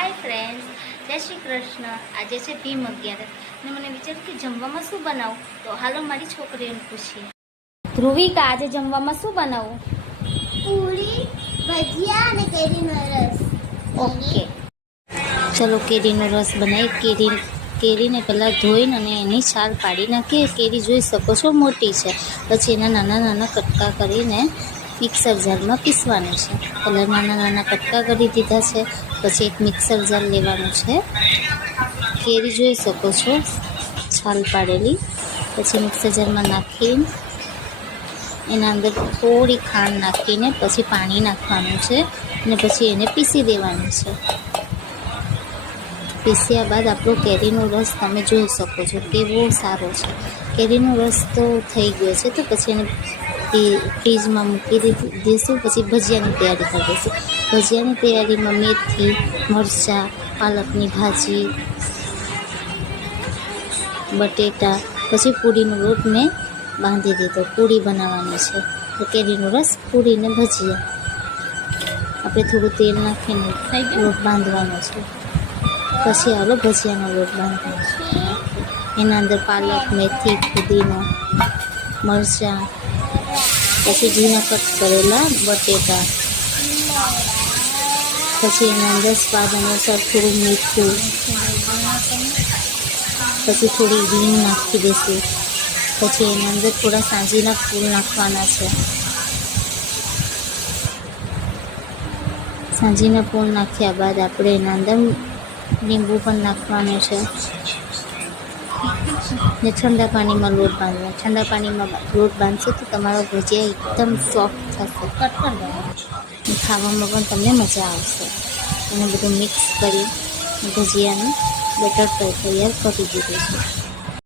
Hi friends, જય શ્રી કૃષ્ણ. આજે છે ભીમ 11 અને મને વિચાર્યું કે જમવામાં શું બનાવું, તો હાલો મારી છોકરીઓને પૂછીએ. ધ્રુવિકા, આજે જમવામાં શું બનાવું? પૂરી, ભજીયા અને કેરીનો રસ. ઓકે, ચલો કેરીનો રસ બનાવી. કેરીને પહેલાં ધોઈને અને એની છાલ પાડી નાખીએ. કેરી જોઈ શકો છો મોટી છે. પછી એના નાના નાના કટકા કરીને મિક્સર જારમાં પીસવાનું છે. પહેલાં નાના નાના કટકા કરી દીધા છે. પછી એક મિક્સર જાર લેવાનું છે. કેરી જોઈ શકો છો છાલ પાડેલી. પછી મિક્સર જારમાં નાખીને એના અંદર થોડી ખાંડ નાખીને પછી પાણી નાખવાનું છે અને પછી એને પીસી દેવાનું છે. પીસ્યા બાદ આપણો કેરીનો રસ તમે જોઈ શકો છો કેવો સારો છે. કેરીનો રસ તો થઈ ગયો છે, તો પછી એને ફ્રીજમાં મૂકી દઈશું. પછી ભજીયાની તૈયારી કરી દઈશું. ભજીયાની તૈયારીમાં મેથી, મરચાં, પાલકની ભાજી, બટેટા, પછી પૂરીનો લોટ મેં બાંધી દીધો. પૂરી બનાવવાની છે તો કેરીનો રસ, પૂરીને ભજીયા. આપણે થોડું તેલ નાખીને લોટ બાંધવાનો છે. પછી હાલો ભજીયાનો લોટ બાંધવાનો છે. એના અંદર પાલક, મેથી, પુદીનો, મરચાં, પછી ઝીણા કટ કરેલા બટેટા, પછી એના અંદર સ્વાદ અનુસાર થોડું મીઠું, પછી થોડી હિંગ નાખી દઈશું. પછી એના અંદર થોડા સાંજીના ફૂલ નાખવાના છે. સાંજીના ફૂલ નાખ્યા બાદ આપણે એના અંદર લીંબુ પણ નાખવાનું છે ને ઠંડા પાણીમાં લોટ બાંધવાનો. ઠંડા પાણીમાં લોટ બાંધશો તો તમારો ભજીયા એકદમ સોફ્ટ થશે. ખાવામાં પણ તમને મજા આવશે. એને બધું મિક્સ કરી ભજીયાનું બેટર તૈયાર કરી દીધું છે.